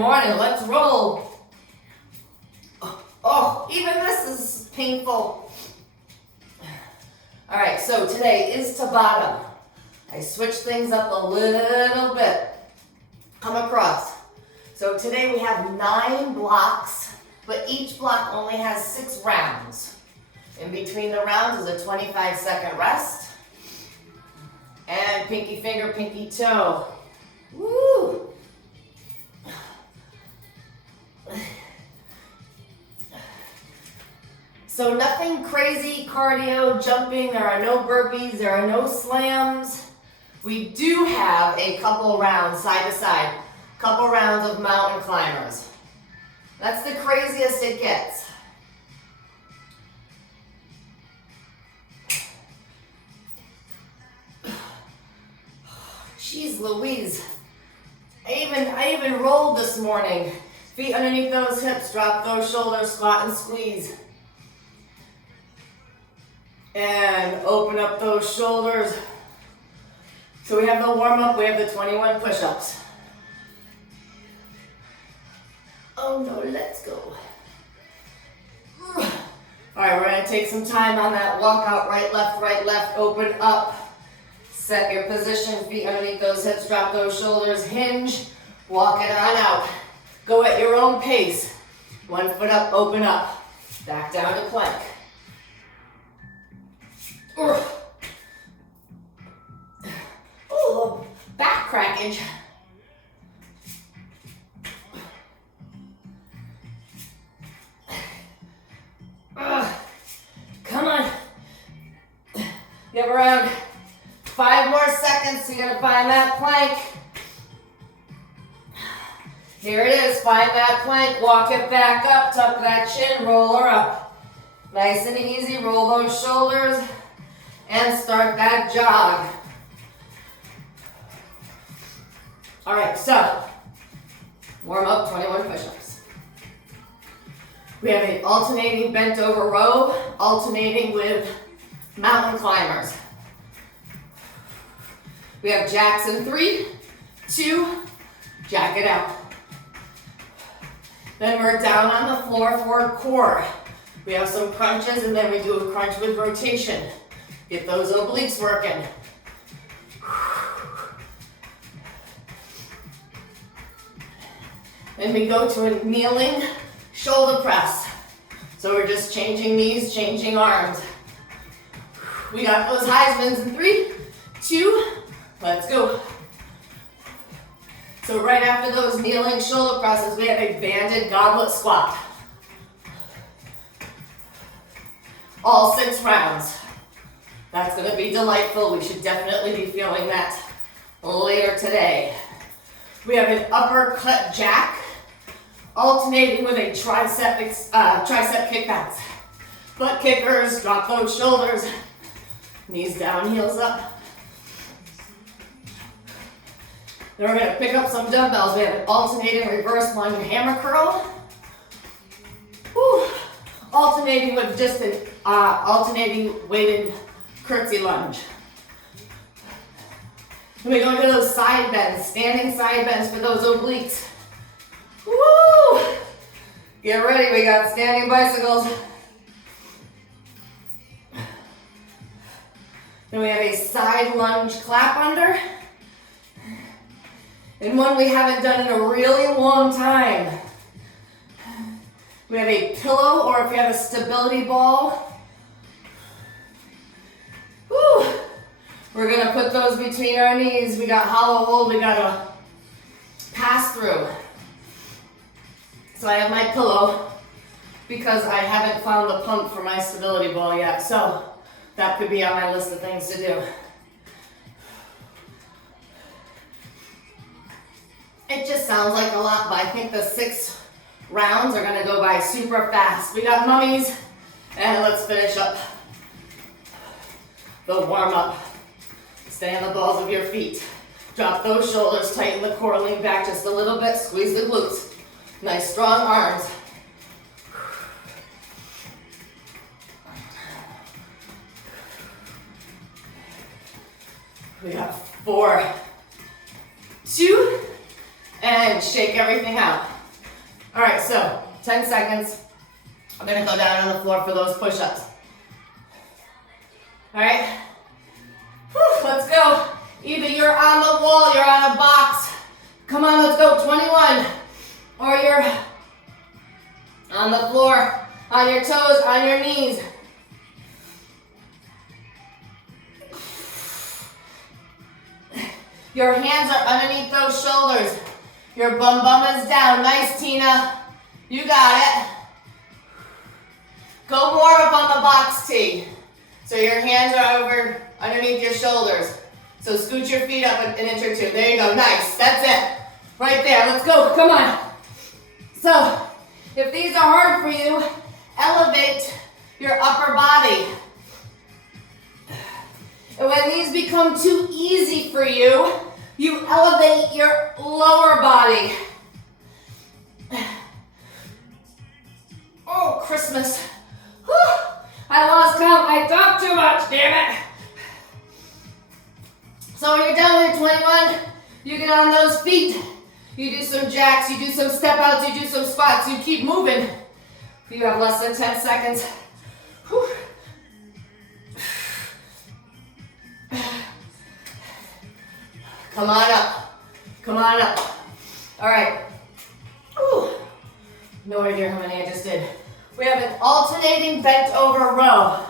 morning. Let's roll. Oh, even this is painful. All right, so today is Tabata. I switched things up a little bit. Come across. So today we have 9 blocks, but each block only has 6 rounds. In between the rounds is a 25-second rest. And pinky finger, pinky toe. Woo! So nothing crazy cardio, jumping, there are no burpees, there are no slams. We do have a couple rounds side to side, couple rounds of mountain climbers. That's the craziest it gets. Jeez Louise. I even rolled this morning. Feet underneath those hips, drop those shoulders, squat and squeeze. And open up those shoulders. So we have the warm up, we have the 21 push-ups. Oh no, let's go. All right, we're gonna take some time on that walkout, right, left, open up. Set your position, feet underneath those hips, drop those shoulders, hinge, walk it on out. Go at your own pace. 1 foot up, open up. Back down to plank. Oh, back crackage. Come on. You have around 5 more seconds, so you gotta find that plank. Here it is, find that plank, walk it back up, tuck that chin, roll her up. Nice and easy, roll those shoulders, and start that jog. All right, so, warm up, 21 push-ups. We have an alternating bent over row, alternating with mountain climbers. We have jacks in 3, 2, jack it out. Then we're down on the floor for core. We have some crunches and then we do a crunch with rotation. Get those obliques working. Then we go to a kneeling shoulder press. So we're just changing knees, changing arms. We got those Heismans in 3, 2, let's go. So right after those kneeling shoulder presses, we have a banded goblet squat. All 6 rounds. That's gonna be delightful. We should definitely be feeling that later today. We have an uppercut jack, alternating with a tricep kickbacks. Butt kickers, drop those shoulders, knees down, heels up. Then we're gonna pick up some dumbbells. We have an alternating reverse lunge hammer curl. Whew. Alternating with just an alternating weighted curtsy lunge. Then we go into those side bends, standing side bends for those obliques. Woo! Get ready, we got standing bicycles. Then we have a side lunge clap under. And one we haven't done in a really long time. We have a pillow, or if you have a stability ball. Woo! We're gonna put those between our knees. We got hollow hold, we got a pass through. So I have my pillow because I haven't found the pump for my stability ball yet. So that could be on my list of things to do. It just sounds like a lot, but I think the 6 rounds are gonna go by super fast. We got mummies, and let's finish up the warm up. Stay on the balls of your feet. Drop those shoulders, tighten the core, lean back just a little bit, squeeze the glutes. Nice strong arms. We got 4, 2, and shake everything out. All right, so 10 seconds. I'm gonna go down on the floor for those push-ups. All right, whew, let's go. Either you're on the wall, you're on a box. Come on, let's go, 21. Or you're on the floor, on your toes, on your knees. Your hands are underneath those shoulders. Your bum is down. Nice, Tina. You got it. Go more up on the box tee. So your hands are over underneath your shoulders. So scoot your feet up an inch or two. There you go. Nice. That's it. Right there. Let's go. Come on. So if these are hard for you, elevate your upper body. And when these become too easy for you, you elevate your lower body. Oh, Christmas. Whew. I lost count. I talked too much, damn it. So when you're done with your 21, you get on those feet. You do some jacks, you do some step outs, you do some squats. You keep moving. You have less than 10 seconds. Whew. Come on up. Come on up. All right. Whew. No idea how many I just did. We have an alternating bent over row.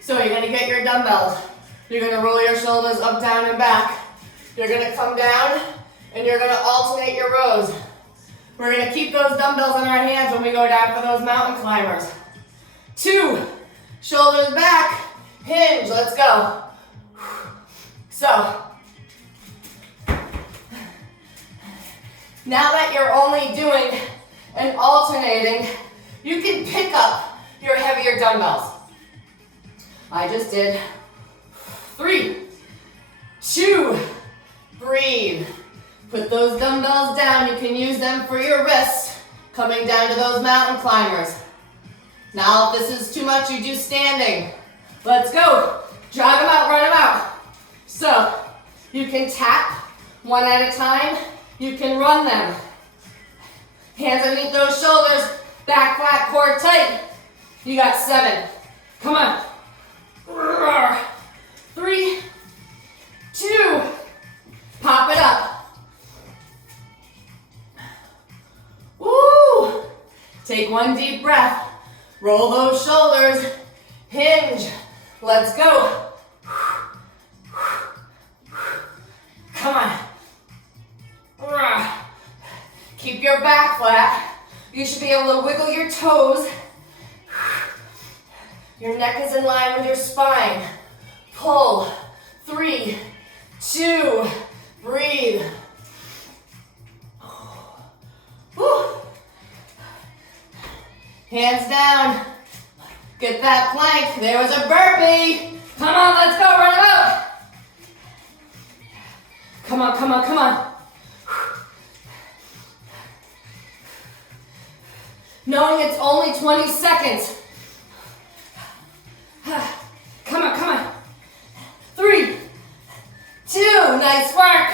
So you're gonna get your dumbbells. You're gonna roll your shoulders up, down, and back. You're gonna come down and you're gonna alternate your rows. We're gonna keep those dumbbells in our hands when we go down for those mountain climbers. 2, shoulders back, hinge, let's go. So, now that you're only doing and alternating, you can pick up your heavier dumbbells. I just did 3, 2, breathe. Put those dumbbells down. You can use them for your wrists, coming down to those mountain climbers. Now, if this is too much, you do standing. Let's go. Jog them out, run them out. So, you can tap one at a time. You can run them. Hands underneath those shoulders, back flat, core tight. You got 7. Come on. 3, 2, pop it up. Woo! Take one deep breath. Roll those shoulders. Hinge. Let's go. Come on. Keep your back flat. You should be able to wiggle your toes. Your neck is in line with your spine. Pull. 3, 2, breathe. Woo. Hands down. Get that plank. There was a burpee. Come on, let's go. Run it out. Come on, come on, come on. Knowing it's only 20 seconds. Come on, come on. 3, 2, nice work.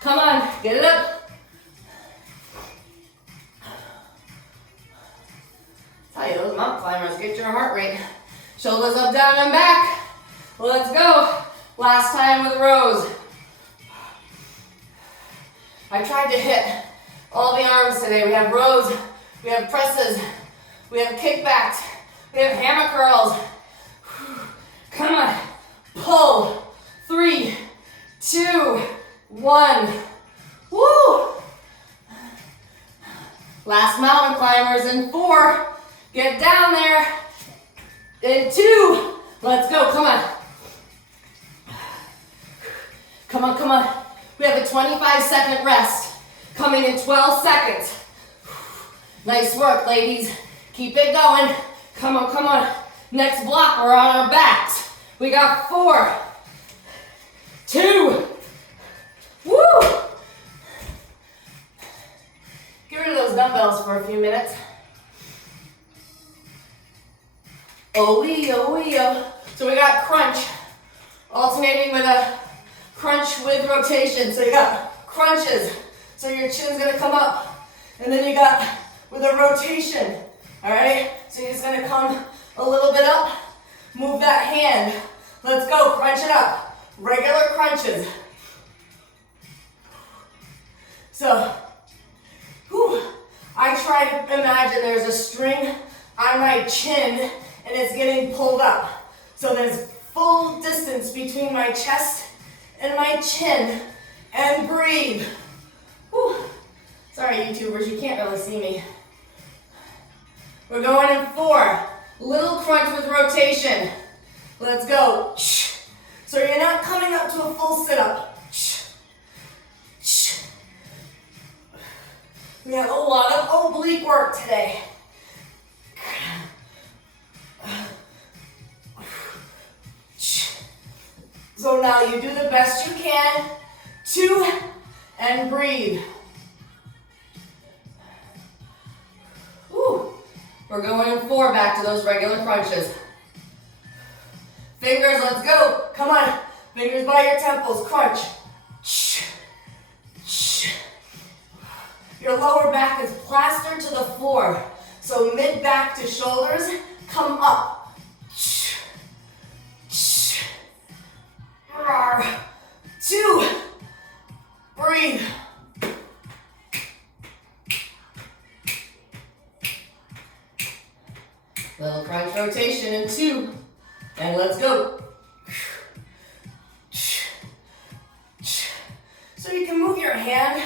Come on, get it up. Tell you, those mountain climbers get your heart rate. Shoulders up, down, and back. Let's go. Last time with rows. I tried to hit all the arms today. We have rows, we have presses, we have kickbacks, we have hammer curls. Come on. Pull. 3, 2, 1. Woo! Last mountain climbers in 4. Get down there. In 2. Let's go. Come on. Come on, come on. We have a 25-second rest. Coming in 12 seconds. Nice work, ladies. Keep it going. Come on, come on. Next block, we're on our backs. We got 4, 2, woo! Get rid of those dumbbells for a few minutes. Oh-wee, oh-wee, oh. So we got crunch, alternating with a crunch with rotation. So you got crunches, So your chin's gonna come up. And then you got with a rotation. All right? So you're just gonna come a little bit up. Move that hand. Let's go, crunch it up. Regular crunches. So, I try to imagine there's a string on my chin and it's getting pulled up. So there's full distance between my chest and my chin, and breathe. Whew. Sorry, YouTubers, you can't really see me. We're going in 4. Little crunch with rotation. Let's go. So you're not coming up to a full sit-up. We have a lot of oblique work today. So now you do the best you can. 2, and breathe. Woo. We're going in 4 back to those regular crunches. Fingers, let's go. Come on. Fingers by your temples, crunch. Your lower back is plastered to the floor. So mid back to shoulders, come up. 2, breathe. Little crunch rotation in 2, and let's go. So you can move your hand,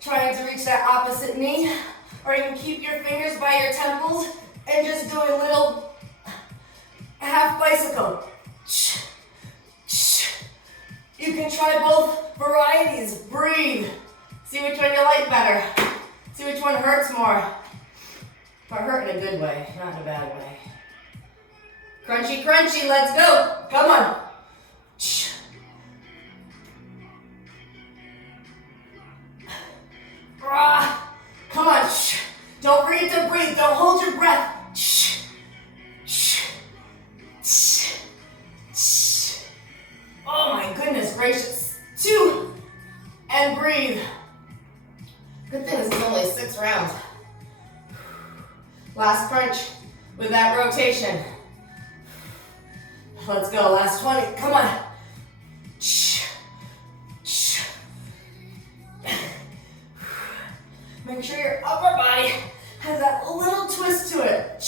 trying to reach that opposite knee, or you can keep your fingers by your temples and just do a little half bicycle. You can try both varieties. Breathe. See which one you like better. See which one hurts more. Or hurt in a good way, not in a bad way. Crunchy, crunchy, let's go. Come on. Come on. Don't forget to breathe. Don't hold your breath. Oh my goodness gracious. 2, and breathe. Good thing this is only 6 rounds. Last crunch with that rotation. Let's go, last 20, come on. Make sure your upper body has that little twist to it.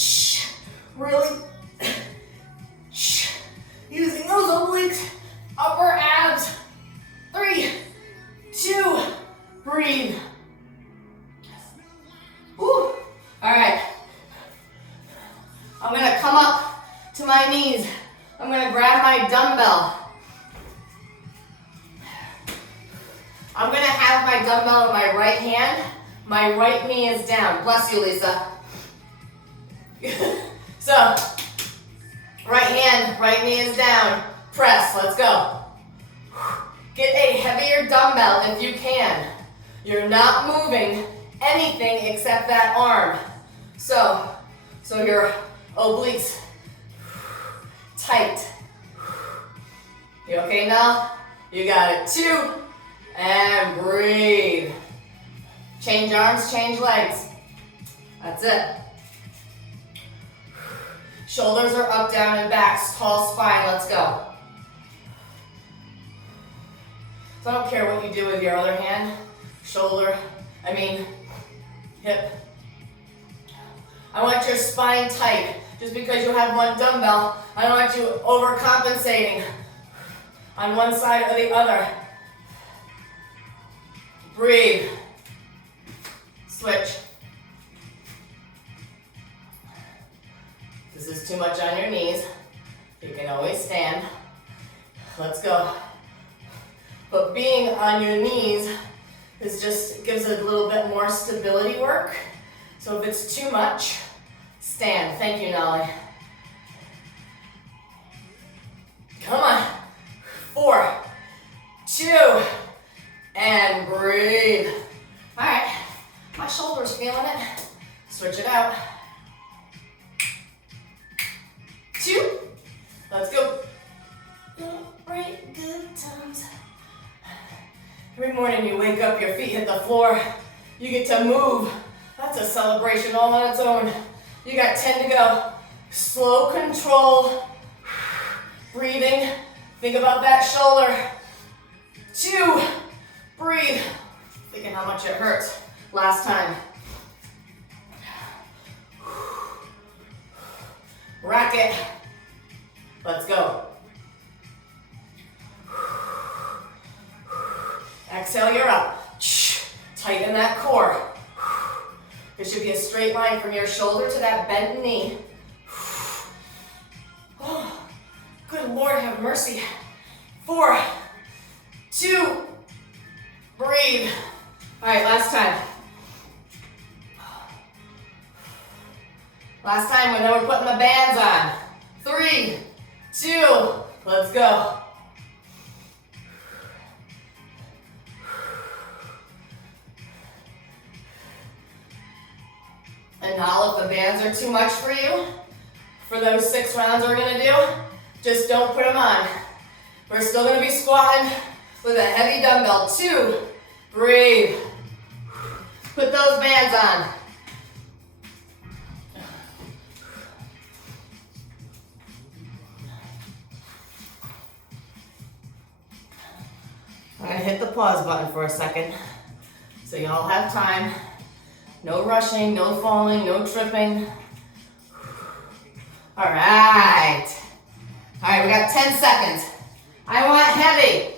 Really using those obliques, upper abs. 3, 2, breathe. Woo. All right. I'm gonna come up to my knees. I'm gonna grab my dumbbell. I'm gonna have my dumbbell in my right hand. My right knee is down. Bless you, Lisa. So, right hand, right knee is down. Press, let's go. Get a heavier dumbbell if you can. You're not moving anything except that arm. So your obliques tight. You okay now? You got it. 2, and breathe. Change arms, change legs. That's it. Shoulders are up, down, and back. Tall spine, let's go. So I don't care what you do with your other hand, hip. I want your spine tight. Just because you have one dumbbell, I don't want you overcompensating on one side or the other. Breathe. Switch. This is too much on your knees. You can always stand. Let's go. But being on your knees gives it a little bit more stability work. So if it's too much, stand. Thank you, Nolly. Come on. 4, 2, and breathe. All right, my shoulder's feeling it. Switch it out. 2, let's go. Don't break good times. Every morning you wake up, your feet hit the floor. You get to move. That's a celebration all on its own. You got 10 to go. Slow control. Breathing. Think about that shoulder. 2. Breathe. Thinking how much it hurt last time. Rack it. Let's go. Exhale, you're up. Tighten that core. There should be a straight line from your shoulder to that bent knee. Oh, good Lord, have mercy. 4, 2, breathe. All right, last time. Last time, when we're putting the bands on. 3, 2, let's go. And now if the bands are too much for you, for those 6 rounds we're gonna do, just don't put them on. We're still gonna be squatting with a heavy dumbbell. 2, breathe. Put those bands on. I'm gonna hit the pause button for a second, so you all have time. No rushing, no falling, no tripping. All right. All right, we got 10 seconds. I want heavy.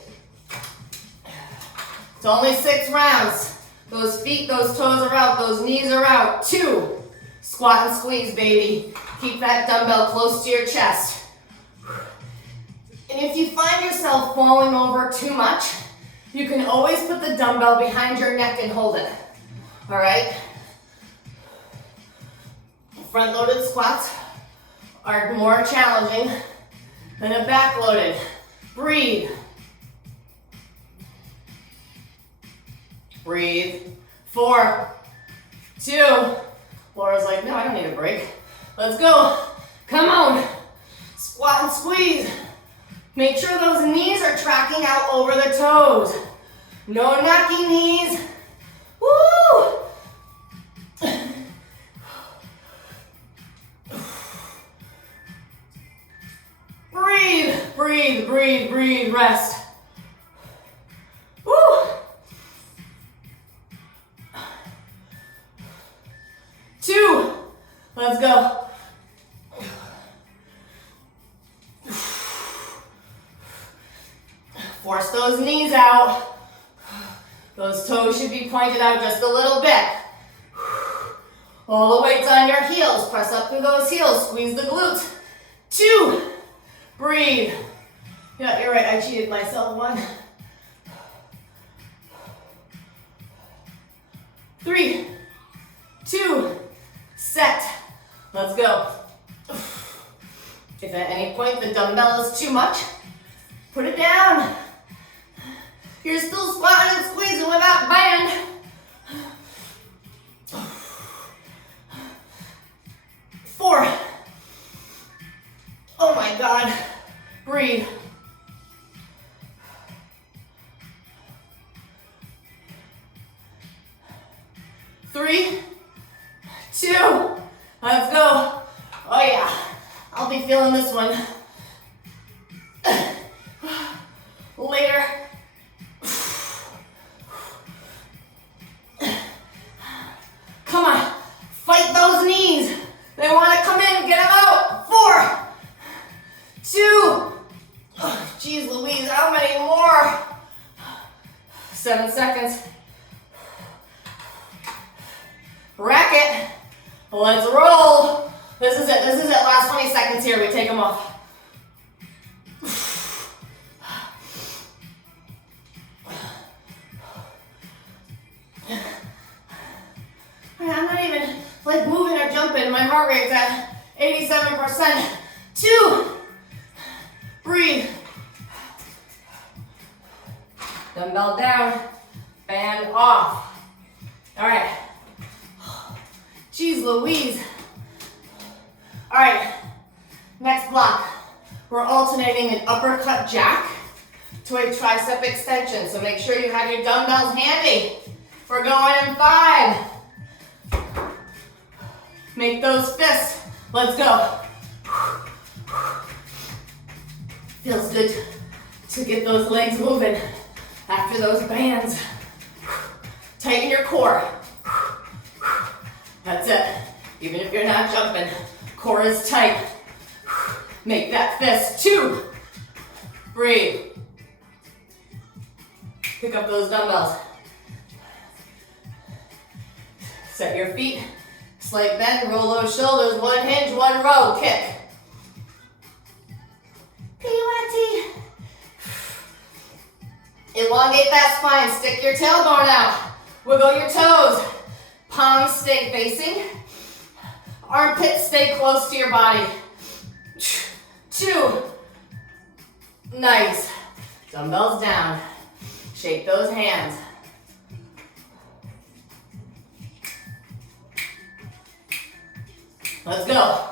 It's only 6 rounds. Those feet, those toes are out, those knees are out. 2, squat and squeeze, baby. Keep that dumbbell close to your chest. And if you find yourself falling over too much, you can always put the dumbbell behind your neck and hold it. All right? Front-loaded squats are more challenging than a back-loaded. Breathe. Breathe. 4, 2. Laura's like, no, I don't need a break. Let's go. Come on. Squat and squeeze. Make sure those knees are tracking out over the toes. No knocking knees. Woo! Breathe, breathe, breathe, breathe, rest. Woo! 2, let's go. Force those knees out. Those toes should be pointed out just a little bit. All the weight's on your heels. Press up through those heels. Squeeze the glutes. 2, breathe. Yeah, you're right. I cheated myself. 1. 3, 2, set. Let's go. If at any point the dumbbell is too much, put it down. You're still squatting and squeezing with that band. 4. Oh my God. Breathe. 3, 2, let's go. Oh yeah, I'll be feeling this one later. Come on, fight those knees. They want to come in, get them out. 4, 2, geez Louise, how many more? 7 seconds. Rack it. Let's roll. This is it. This is it. Last 20 seconds here. We take them off. I'm not even like moving or jumping. My heart rate's at 87%. 2. Breathe. Dumbbell down. Band off. All right. Jeez Louise. All right, next block. We're alternating an uppercut jack to a tricep extension. So make sure you have your dumbbells handy. We're going in 5. Make those fists. Let's go. Feels good to get those legs moving after those bands. Tighten your core. That's it. Even if you're not jumping, core is tight. Make that fist. 2. Breathe. Pick up those dumbbells. Set your feet. Slight bend, roll those shoulders. 1 hinge, 1 row. Kick. P-Y-T. Elongate that spine. Stick your tailbone out. Wiggle your toes. Palms stay facing. Armpits stay close to your body. 2. Nice. Dumbbells down. Shake those hands. Let's go.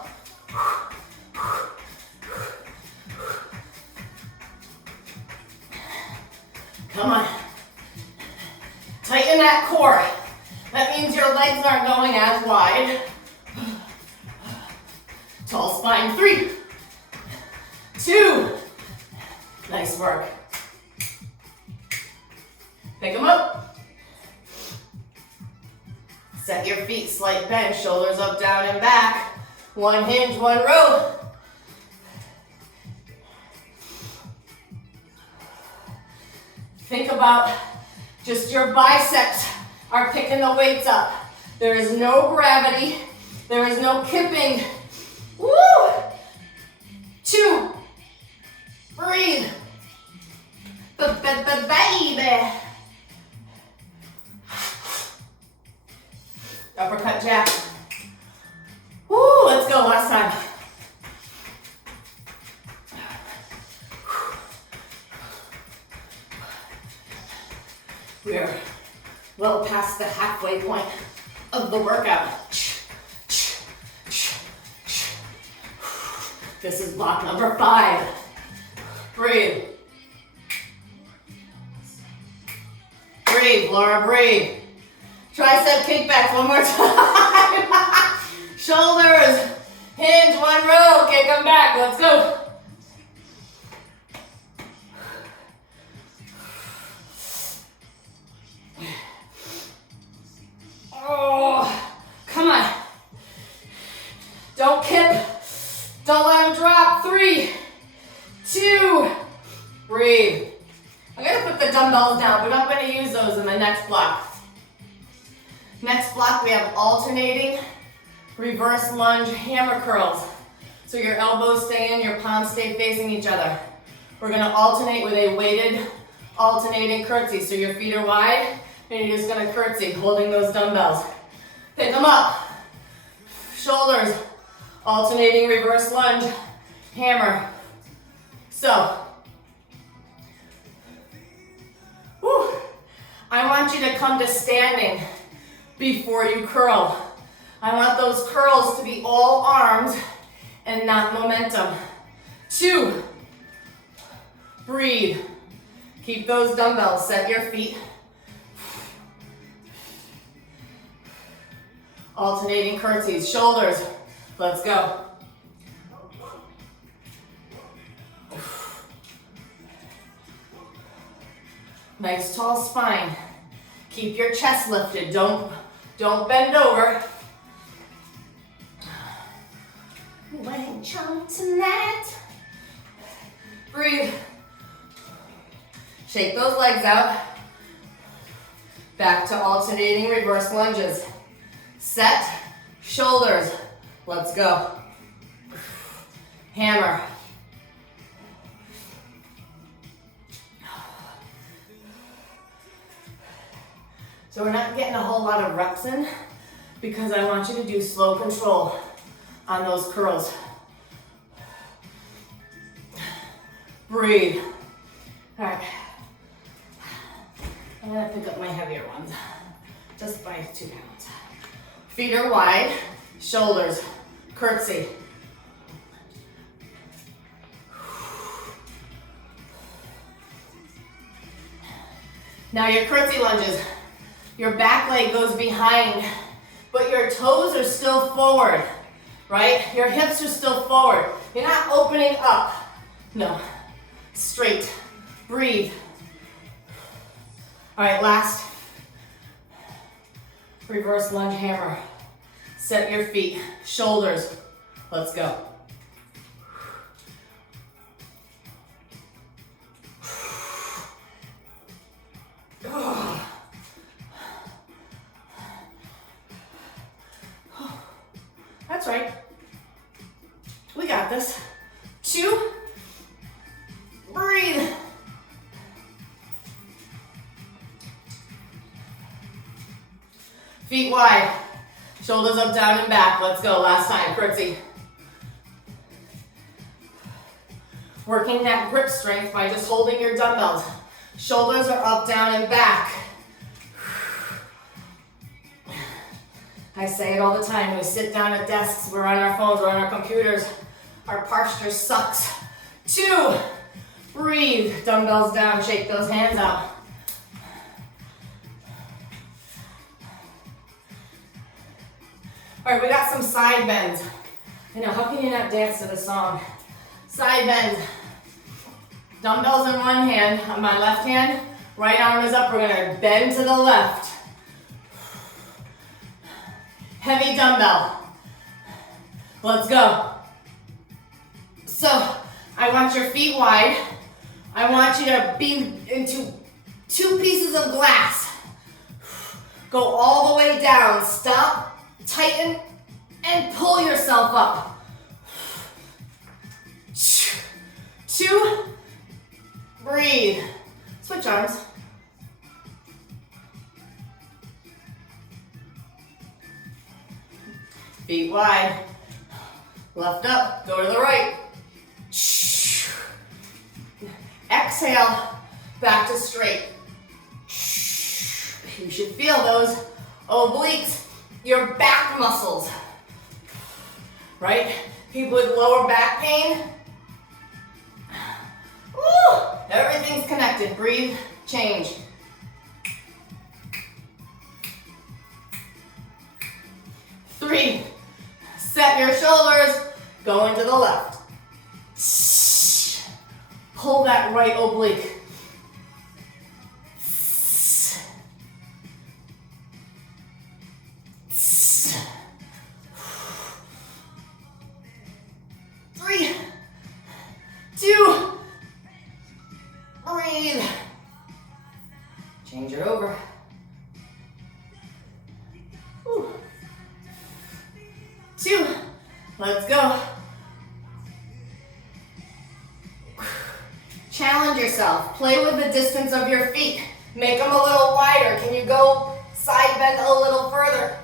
Come on. Tighten that core. That means your legs aren't going as wide. Tall spine. 3, 2. Nice work. Pick them up. Set your feet, slight bend, shoulders up, down, and back. 1 hinge, 1 row. Think about just your biceps are picking the weights up. There is no gravity. There is no kipping. Woo! 2. Breathe. Baby. Uppercut jack. Woo, let's go, last time. We're well past the halfway point of the workout. This is block number 5. Breathe. Breathe, Laura, breathe. Tricep kickbacks 1 more time. Shoulders, hinge, 1 row, kick them back, let's go. Oh, come on. Don't kip, don't let them drop. 3, 2, breathe. I'm gonna put the dumbbells down, but I'm gonna use those in the next block. Next block, we have alternating reverse lunge hammer curls. So your elbows stay in, your palms stay facing each other. We're gonna alternate with a weighted alternating curtsy. So your feet are wide, and you're just gonna curtsy, holding those dumbbells. Pick them up. Shoulders, alternating reverse lunge, hammer. So, whew, I want you to come to standing before you curl. I want those curls to be all arms and not momentum. 2, breathe. Keep those dumbbells, set your feet. Alternating curtsies, shoulders, let's go. Nice tall spine. Keep your chest lifted, don't bend over. Wedding chum tonight. Breathe. Shake those legs out. Back to alternating reverse lunges. Set, shoulders, let's go. Hammer. So we're not getting a whole lot of reps in because I want you to do slow control on those curls. Breathe. All right. I'm gonna pick up my heavier ones just by 2 pounds. Feet are wide, shoulders, curtsy. Now your curtsy lunges, your back leg goes behind, but your toes are still forward, right? Your hips are still forward. You're not opening up. No, straight, breathe. All right, last. Reverse lunge hammer. Set your feet, shoulders. Let's go. That's right. We got this. 2. Breathe. Feet wide. Shoulders up, down, and back. Let's go. Last time. Curtsy. Working that grip strength by just holding your dumbbells. Shoulders are up, down, and back. I say it all the time. We sit down at desks. We're on our phones. We're on our computers. Our posture sucks. 2. Breathe. Dumbbells down. Shake those hands out. All right, we got some side bends. I know, how can you not dance to the song? Side bends. Dumbbells in one hand, on my left hand, right arm is up, we're gonna bend to the left. Heavy dumbbell. Let's go. So, I want your feet wide. I want you to be into 2 pieces of glass. Go all the way down, stop. Tighten and pull yourself up. 2. Breathe. Switch arms. Feet wide. Left up. Go to the right. Exhale. Back to straight. You should feel those obliques. Your back muscles, right? People with lower back pain. Woo! Everything's connected. Breathe, change. Three. Set your shoulders, go into the left. Pull that right oblique. 3, 2, breathe. Change it over. Whew. 2, let's go. Challenge yourself. Play with the distance of your feet. Make them a little wider. Can you go side bend a little further?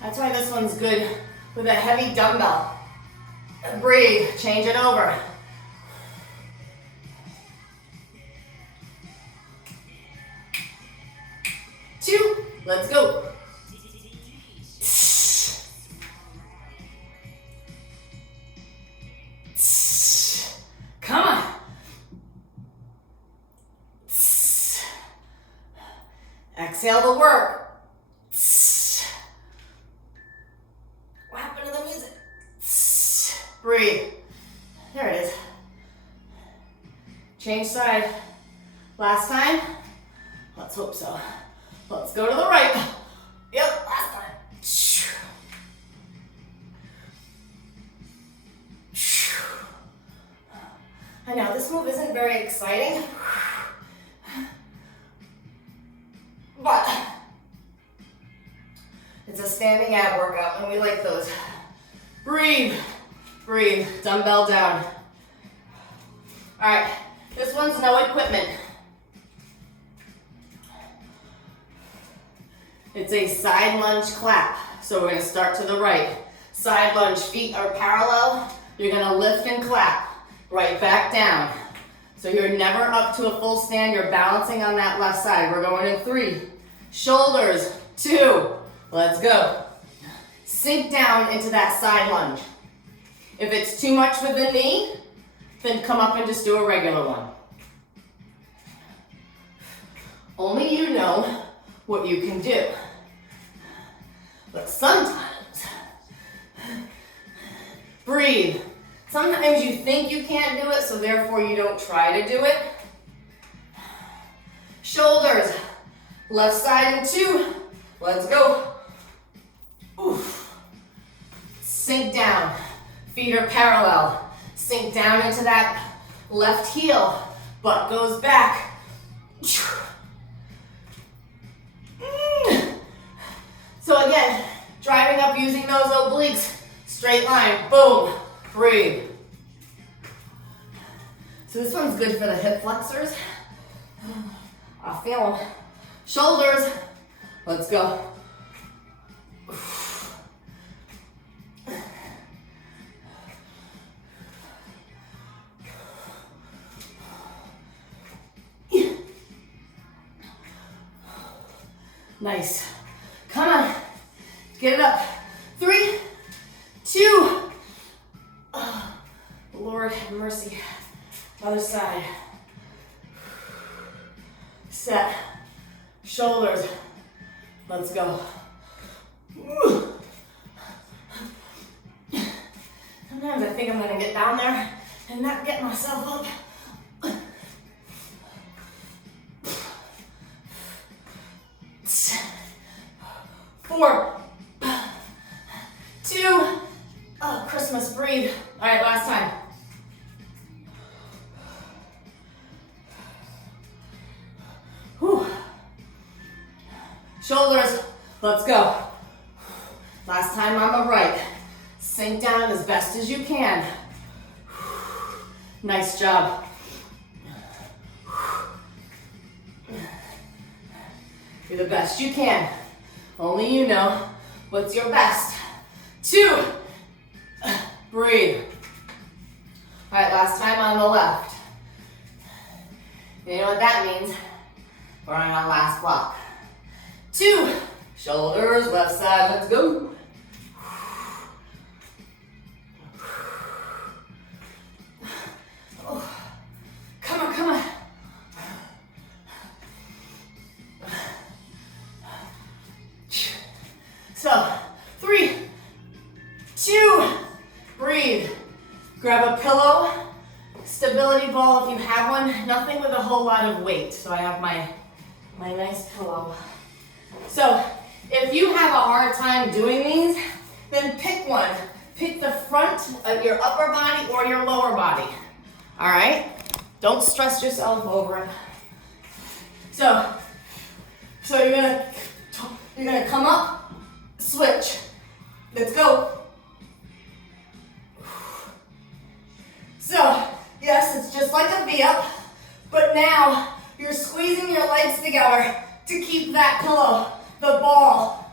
That's why this one's good with a heavy dumbbell. Breathe, change it over. Two, let's go. Come on. Exhale to work. What happened to the music? Breathe. There it is. Change side. Last time. Let's hope so. Let's go to the right. Yep, last time. I know this move isn't very exciting, but it's a standing ab workout and we like those. Breathe, breathe, dumbbell down. All right, this one's no equipment. It's a side lunge clap. So we're gonna start to the right. Side lunge, feet are parallel. You're gonna lift and clap. Right back down. So you're never up to a full stand, you're balancing on that left side. We're going in 3. Shoulders, 2. Let's go. Sink down into that side lunge. If it's too much with the knee, then come up and just do a regular one. Only you know what you can do. But sometimes, breathe. Sometimes you think you can't do it, so therefore you don't try to do it. Shoulders, left side in 2. Let's go. Oof. Sink down. Feet are parallel. Sink down into that left heel. Butt goes back. So again, driving up using those obliques. Straight line, boom, breathe. So this one's good for the hip flexors. I feel them. Shoulders, let's go. Nice. Come on. Get it up. 3, 2. Oh, Lord have mercy. Other side. Set. Shoulders. Let's go. Sometimes I think I'm going to get down there and not get myself up. 4, 2, oh, Christmas, breathe. All right, last time. Whew. Shoulders, let's go. Last time on the right. Sink down as best as you can. Nice job. You're the best you can. Only you know what's your best. 2, breathe. All right, last time on the left. You know what that means? We're on our last block. 2, shoulders, left side, let's go. Oh, come on, come on. So, 3, 2, breathe. Grab a pillow, stability ball if you have one, nothing with a whole lot of weight. So I have my nice pillow. So, if you have a hard time doing these, then pick one. Pick the front of your upper body or your lower body. All right? Don't stress yourself over it. So you're gonna come up, switch. Let's go. So, yes, it's just like a V-up, but now you're squeezing your legs together to keep that pillow, the ball.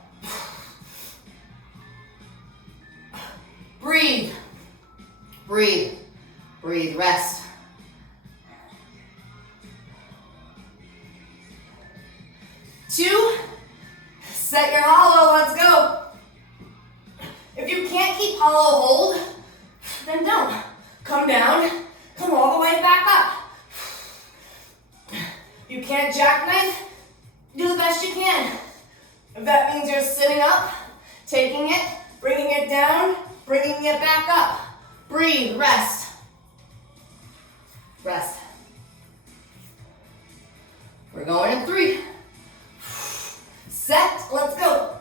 Breathe, breathe, breathe, rest. Two, set your hollow, let's go. If you can't keep hollow hold, then don't. Come down, come all the way back up. You can't jackknife, do the best you can. If that means you're sitting up, taking it, bringing it down, bringing it back up. Breathe, rest. Rest. We're going in 3. Set, let's go.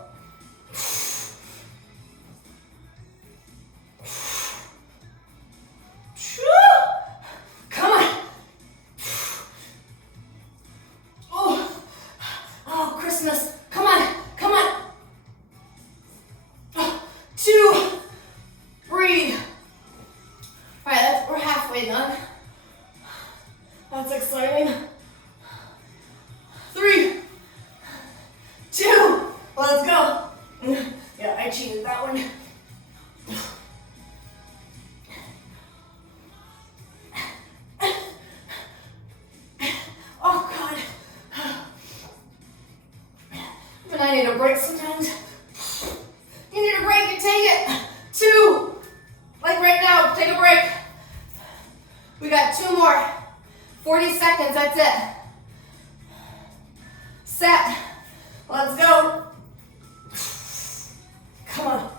Come on. Oh, Christmas. Come on, come on. 2, breathe. All right, we're halfway done. That's exciting. 3, 2, let's go. Yeah, I cheated that one. Oh God. But I need a break sometimes. You need a break, you take it. 2, like right now, take a break. We got 2 more. 40 seconds, that's it. Set. Let's go. Come on.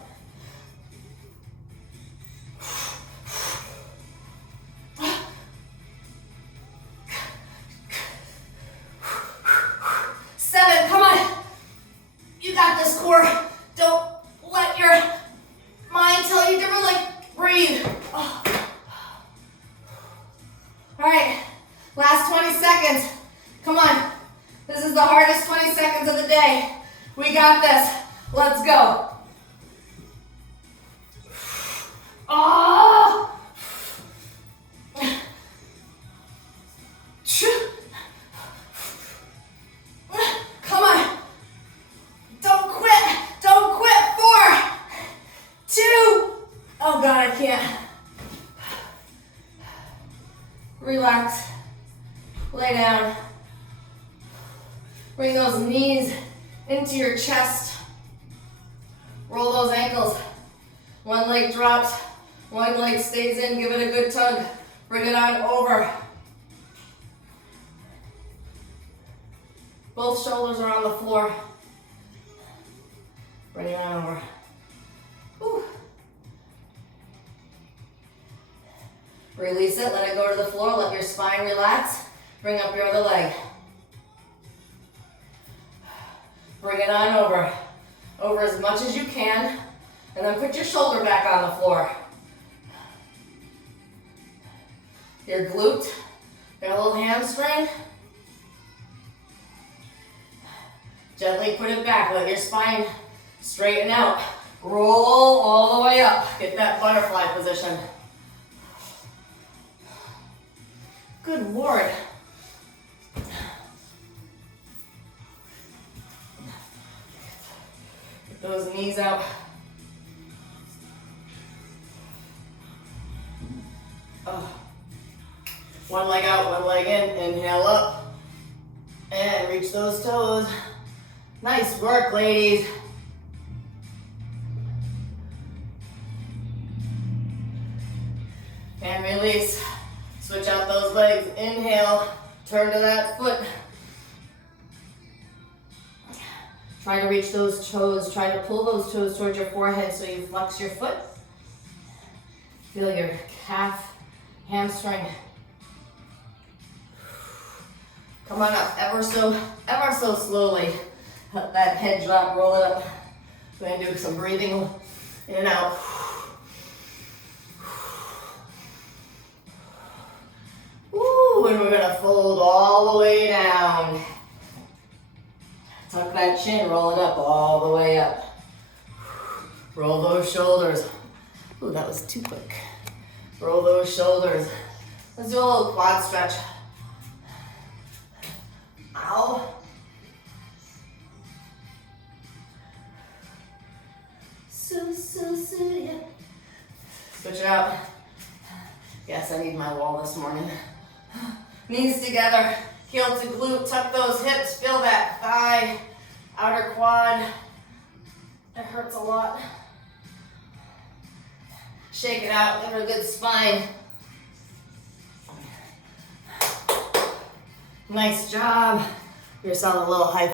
Core. Don't let your mind tell you differently. Breathe. Oh. All right, last 20 seconds. Come on. This is the hardest 20 seconds of the day. We got this. Let's go. Oh. Come on. Don't quit. Don't quit. 4, 2. Oh God, I can't. Relax. Lay down. Bring those knees into your chest. Roll those ankles. One leg drops. One leg stays in. Give it a good tug. Bring it on over. Both shoulders are on the floor. Bring it on over. Whew. Release it. Let it go to the floor. Let your spine relax. Bring up your other leg. Bring it on over. Over as much as you can. And then put your shoulder back on the floor. Your glute. Got a little hamstring. Gently put it back. Let your spine straighten out. Roll all the way up. Get that butterfly position. Good Lord. Get those knees out. Oh. One leg out, one leg in. Inhale up. And reach those toes. Nice work, ladies. And release. Switch out those legs. Inhale. Turn to that foot. Try to reach those toes. Try to pull those toes towards your forehead so you flex your foot. Feel your calf, hamstring. Come on up ever so slowly. Let that head drop, roll it up. We're going to do some breathing in and out. Ooh, and we're going to fold all the way down. Tuck that chin, roll it up all the way up. Roll those shoulders. Ooh, that was too quick. Roll those shoulders. Let's do a little quad stretch. Ow. So, yeah. Switch it out. Yes, I need my wall this morning. Knees together, heel to glute, tuck those hips, feel that thigh, outer quad. It hurts a lot. Shake it out, give it a good spine. Nice job. Give yourself a little high